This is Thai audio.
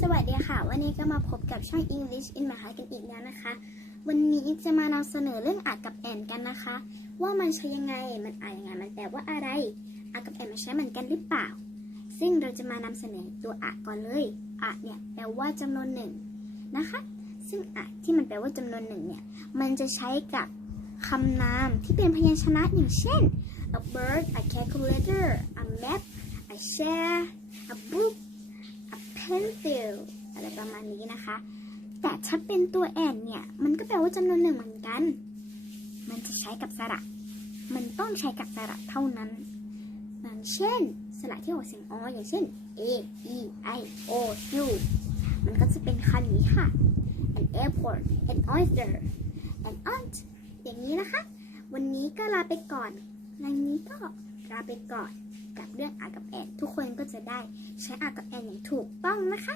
สวัสดีค่ะ วันนี้ก็มาพบกับช่อง English in My Heart กันอีกแล้วนะคะ วันนี้จะมานำเสนอเรื่องอากับแอนกันนะคะ ว่ามันใช้ยังไง มันอ่านยังไง มันแปลว่าอะไรอากับแอนมันใช้เหมือนกันหรือเปล่า ซึ่งเราจะมานำเสนอตัวอะก่อนเลยอะเนี่ยแปลว่าจำนวนหนึ่งนะคะ ซึ่งอะที่มันแปลว่าจำนวนหนึ่งเนี่ย มันจะใช้กับคำนามที่เป็นพยัญชนะอย่างเช่น a bird a calculator a map a chair a book a pencil อะไรประมาณนี้นะคะ แต่ถ้าเป็นตัวแอนเนี่ย มันก็แปลว่าจำนวนหนึ่งเหมือนกัน มันจะใช้กับสระ มันต้องใช้กับสระเท่านั้นอย่างเช่น สระที่ออกเสียงออย่างเช่น a e i o u มันก็จะเป็นคำนี้ค่ะ an airport an oyster an aunt อย่างนี้นะคะ วันนี้ก็ลาไปก่อนในนี้ก็ลาไปก่อนกับเรื่องอากับแอนทุกคนก็จะได้ใช้อากับแอนอย่างถูกต้องนะคะ